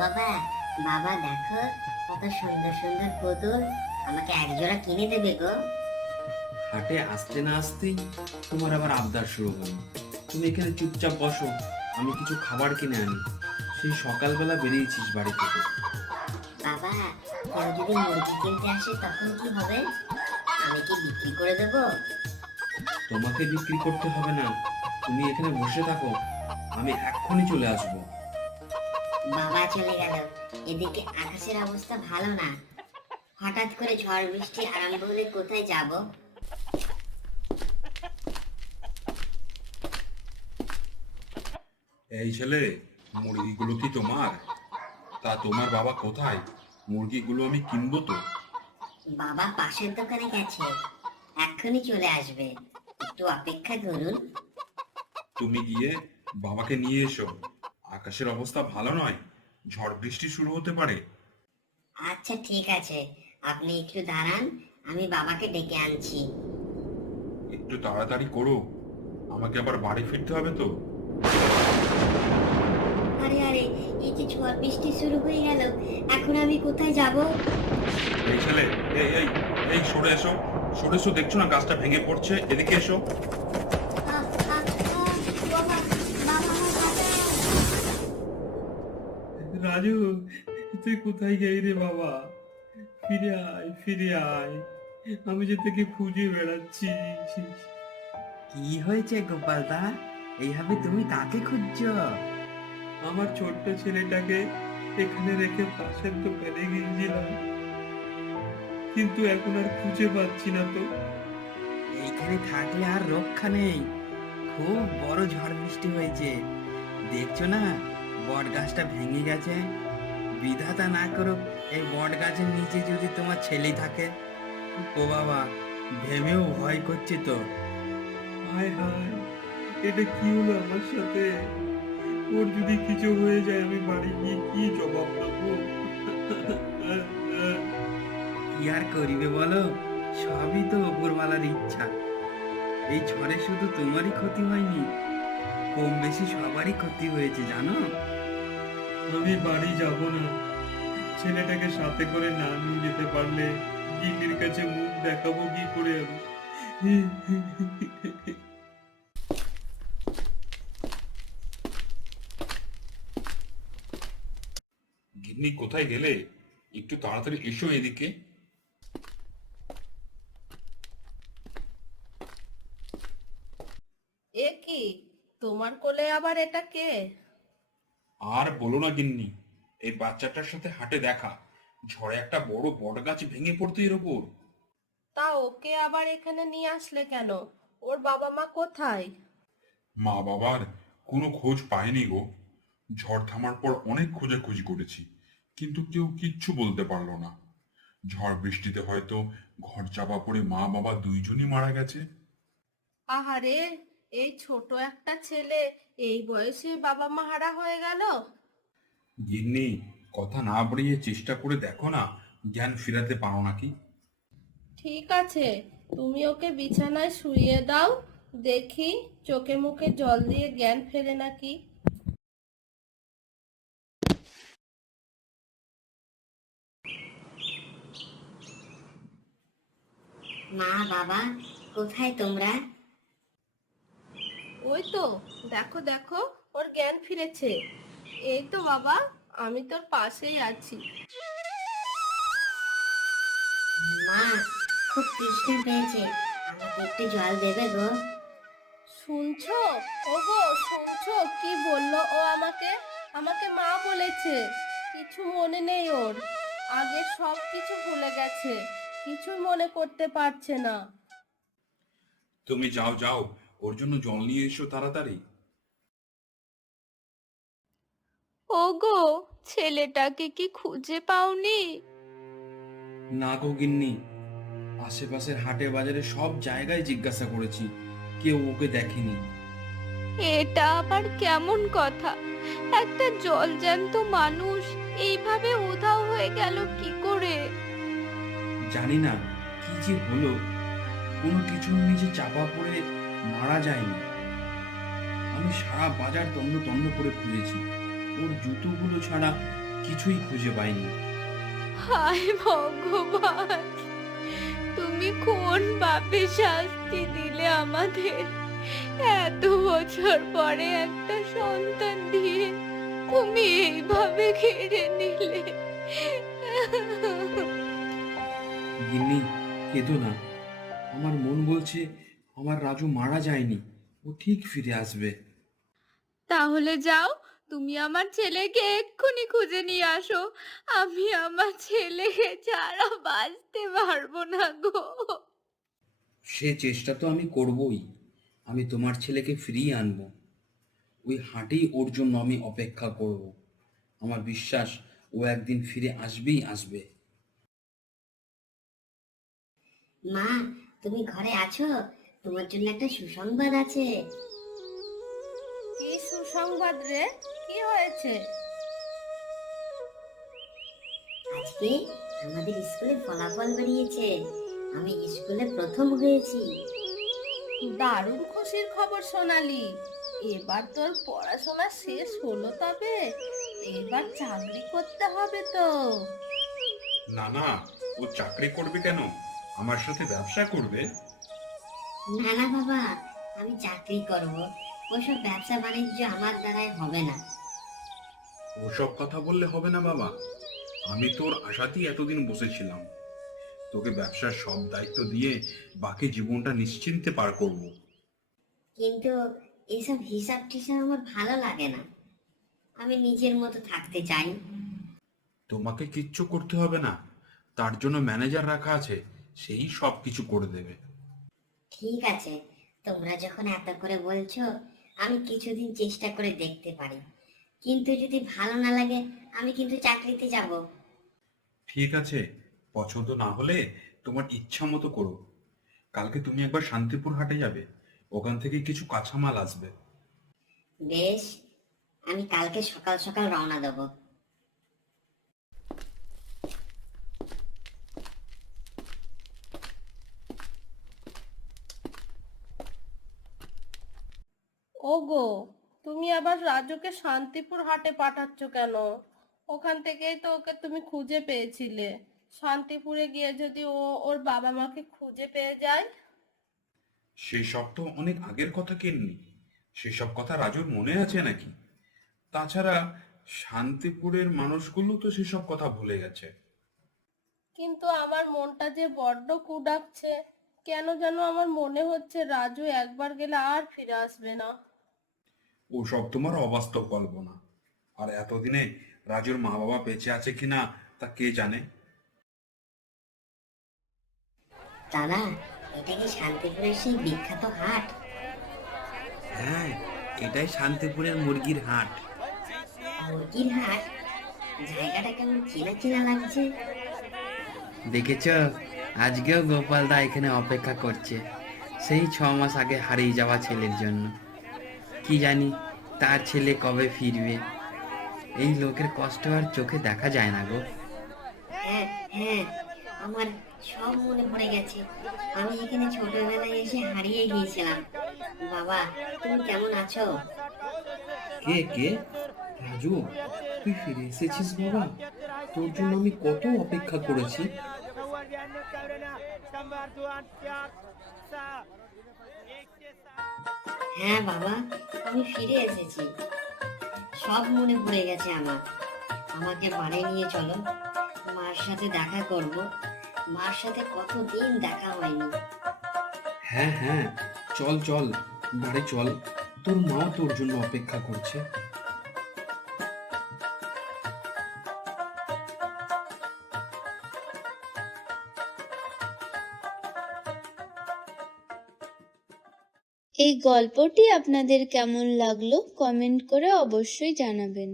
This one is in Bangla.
বাবা, বাবা দেখো কত সুন্দর সুন্দর পুতুল, আমাকে এক জোড়া কিনে দেবে গো? হাটে আসতে না আসতেই তোমার আবার আবদার শুরু হলো। তুমি এখানে চুপচাপ বসো, আমি কিছু খাবার কিনে আনি। সেই সকালবেলা বেরিয়েছিস বাড়ি থেকে। বাবা, কেউ যদি মুরগি কিনতে আসে তখন কি হবে? আমি কি বিক্রি করে দেবো? তোমাকে বিক্রি করতে হবে না, তুমি এখানে বসে থাকো, আমি এক্ষুনি চলে আসবো। বাবা চলে গেল। এদিকে আকাশের অবস্থা ভালো না, হঠাৎ করে ঝড় বৃষ্টি আরম্ভ হলে কোথায় যাব? এই ছেলে, মুরগিগুলো কি তোমার? তা তোমার বাবা কোথায়? মুরগিগুলো আমি কিনবো তো। বাবা পাশের দোকানে গেছে, এক্ষুনি চলে আসবে, একটু অপেক্ষা করুন। তুমি গিয়ে বাবাকে নিয়ে এসো। আকাশের অবস্থা ভালো নয়, ঝড় বৃষ্টি শুরু হতে পারে। আচ্ছা ঠিক আছে, আপনি একটু দাঁড়ান, আমি বাবাকে ডেকে আনছি। একটু তাড়াতাড়ি করো, আমাকে আবার বাড়ি ফিরতে হবে তো। আরে আরে, এই যে ঝড় বৃষ্টি শুরু হয়ে গেল, এখন আমি কোথায় যাব? এই ছেলে, এই এই এই সরে এসো, সরে এসো, দেখছো না গাছটা ভেঙে পড়ছে, এদিকে এসো। আহ, আহ, আহ, বাবা, বাবা, আমার বাঁচাও! রাজু, তুই কোথায় গেলি রে বাবা? ফিরে আয়, ফিরে আয়, আমি যে তোকে খুঁজে বেড়াচ্ছি। কি হয়েছে গোপালদা? এইভাবে তুমি কাকে খুঁজছো? আমার ছোট্ট ছেলেটাকে এখানে রেখে পাশের দোকানে গিয়েছিলাম, কিন্তু এখন আর খুঁজে পাচ্ছি না তো। এইখানে থাকলে আর রক্ষা নেই। খুব বড় ঝড় বৃষ্টি হয়েছে, দেখছো না? বট গাছটা ভেঙে গেছে। বিধাতা না করুক এই বট গাছের নিচে যদি তোমার ছেলে থাকে। ও বাবা, ভেবেও ভয় করছে তো। হায় হায়, এটা কি হলো আমার সাথে? ওর যদি কিছু হয়ে যায় আমি বাড়ি গিয়ে কি জবাব দেবো? কি আর করিবে বলো, সবই তো উপরওয়ালার ইচ্ছা। এই ঝড়ে শুধু তোমারই ক্ষতি হয়নি, কম বেশি সবারই ক্ষতি হয়েছে জানো। আমি বাড়ি যাব না, ছেলেটাকে সাথে করে না নিয়ে যেতে পারলে গিন্নির কাছে মুখ দেখাবো কি করে আমি? গিন্নি কোথায় গেলে? একটু তাড়াতাড়ি এসো এদিকে। এ কি, তোমার কোলে আবার এটা কে? আর বলো না গিন্নি, এই বাচ্চাটার সাথে হাটে দেখা, ঝড়ে একটা বড় বট গাছ ভেঙে পড়তো এর ওপর। তা ওকে আবার এখানে নিয়ে আসলে কেন? ওর বাবা মা কোথায়? মা বাবার কোনো খোঁজ পায়নি গো। ঝড় থামার পর অনেক খোঁজাখুঁজি করেছি, কিন্তু কেউ কিচ্ছু বলতে পারলো না। ঝড় বৃষ্টিতে হয়তো ঘর চাপা পড়ে মা বাবা দুইজনই মারা গেছে। আহারে, এই ছোট একটা ছেলে এই বয়সে বাবা মা হারা হয়ে গেল। গিন্নি, কথা না বাড়িয়ে চেষ্টা করে দেখো না, জ্ঞান ফিরাতে পারো নাকি। ঠিক আছে, তুমি ওকে বিছানায় শুইয়ে দাও, দেখি চোখে মুখে জল দিয়ে জ্ঞান ফেরে নাকি। মা বাবা, কোথায় তোমরা? ওই তো, দেখো দেখো, ওর জ্ঞান ফিরেছে। এই তো বাবা, আমি তোর পাশেই আছি। মা, খুব তৃষ্ণা পেয়েছে, আমাকে একটু জল দেবে গো? শুনছো? ওগো, শুনছো কি বললো ও আমাকে? আমাকে মা বলেছে। কিছু মনে নেই ওর, আগে সব কিছু ভুলে গেছে, কিছু মনে করতে পারছে না। তুমি যাও যাও, ওর জন্য জল নিয়ে এসো তাড়াতাড়ি। ওগো, ছেলেটাকে কি খুঁজে পাওনি? না গো গিন্নি, আশেপাশের হাটে বাজারে সব জায়গায় জিজ্ঞাসা করেছি, কেউ ওকে দেখেনি। এটা আবার কেমন কথা? একটা জলজ্যান্ত মানুষ এইভাবে উধাও হয়ে গেল কি করে? জানি না কি যে হলো, কোনো কিছুর নিচে চাপা পড়ে মারা যায়নি। আমি সারা বাজার তন্ন তন্ন করে খুঁজেছি, ওর জুতোগুলো ছাড়া কিছুই খুঁজে পাইনি। হায় ভগবান, তুমি কোন পাপে শাস্তি দিলে আমাদের? এত বছর পরে একটা সন্তান দিয়ে তুমি এইভাবে কেড়ে নিলে। গিন্নি, কেঁদো না। আমার মন বলছে আমার রাজু মারা যায়নি, ও ঠিক ফিরে আসবে। তাহলে যাও, তুমি আমার ছেলেকে এক্ষুনি খুঁজে নিয়ে আসো। আমি আমার ছেলেকে ছাড়া বাঁচতে পারবো না গো। সে চেষ্টা তো আমি করবই। আমি তোমার ছেলেকে ফিরিয়ে আনবো। ওই হাটেই ওর জন্য আমি অপেক্ষা করব। আমার বিশ্বাস ও একদিন ফিরে আসবেই আসবে। মা, তুমি ঘরে আছো? তোমার জন্য একটা সুসংবাদ আছে। কি সুসংবাদ রে? কি হয়েছে? আজকে আমাদের স্কুলে ফলাফল বেরিয়েছে। আমি স্কুলে প্রথম হয়েছি। দারুণ খুশির খবর শোনালি। এবার তোর পড়াশোনা শেষ হলো, তবে এবার চাকরি করতে হবে তো। না না, ও চাকরি করবে কেন? আমার সাথে ব্যবসা করবে। না না বাবা, আমি চাকরি করব। ওসব ব্যবসা বাণিজ্য আমার দ্বারাই হবে না। ওসব কথা বললে হবে না বাবা। আমি তোর আশাতেই এতদিন বসেছিলাম। তোকে ব্যবসার সব দায়িত্ব দিয়ে বাকি জীবনটা নিশ্চিন্তে পার করব। কিন্তু এসব হিসাব টিসাব আমার ভালো লাগে না। আমি নিজের মতো থাকতে চাই। তোমাকে কিচ্ছু করতে হবে না, তার জন্য ম্যানেজার রাখা আছে, সেই সব কিছু করে দেবে। ঠিক আছে, তোমরা যখন এত করে বলছো, আমি কিছুদিন চেষ্টা করে দেখতে পারি। কিন্তু যদি ভালো না লাগে, আমি কিন্তু চাকরিতে যাব। ঠিক আছে, পছন্দ না হলে তোমার ইচ্ছা মতো করো। কালকে তুমি একবার শান্তিপুর হাটে যাবে, ওখান থেকে কিছু কাঁচামাল আসবে। বেশ, আমি কালকে সকাল সকাল রওনা দেবো। ওগো, তুমি আবার রাজুকে শান্তিপুর হাটে পাঠাচ্ছ কেন? ওখান থেকেই তো ওকে তুমি খুঁজে পেয়েছিলে। শান্তিপুরে গিয়ে যদি ও ওর বাবা মাকে খুঁজে পেয়ে যায়? সেই সব তো অনেক আগের কথা কেননি, সেসব কথা রাজুর মনে আছে নাকি? তাছাড়া শান্তিপুরের মানুষগুলো তো সেসব কথা ভুলে গেছে। কিন্তু আমার মনটা যে বড্ড কুডাকছে। কেন যেন আমার মনে হচ্ছে রাজু একবার গেলে আর ফিরে আসবে না। ওসব তোমার অবাস্তব কল্পনা। আর এতদিনে রাজুর মা বাবা বেঁচে আছে কিনা তা কে জানে। দাদা, এটা কি শান্তিপুরের সেই বিখ্যাত হাট? হ্যাঁ, এটাই শান্তিপুরের মুরগির হাট। মুরগির হাট? জায়গাটা কেমন চেনা চেনা লাগছে। দেখেছ, আজকেও গোপাল দা এখানে অপেক্ষা করছে, সেই 6 মাস আগে হারিয়ে যাওয়া ছেলের জন্য। কি জানি তার ছেলে কবে ফিরবে। এই লোকের কষ্ট আর চোখে দেখা যায় না গো। হ্যাঁ হ্যাঁ, আমার সব মনে পড়ে গেছে। আমি এখানে ছোটবেলায় এসে হারিয়ে গিয়েছিলাম। বাবা, তুমি কেমন আছো? কে কে? রাজু, তুই ফিরে এসেছিস বাবা? তোর জন্য আমি কত অপেক্ষা করেছি। হ্যাঁ বাবা, আমি ফিরে এসেছি। সব মনে পড়ে গেছে আমার। আমাকে বাড়ি নিয়ে চলো, মার সাথে দেখা করব। মার সাথে কতদিন দেখা হয়নি। হ্যাঁ হ্যাঁ, চল চল, বাড়ি চল। তোর মাও তোর জন্য অপেক্ষা করছে। এই গল্পটি আপনাদের কেমন লাগলো কমেন্ট করে অবশ্যই জানাবেন।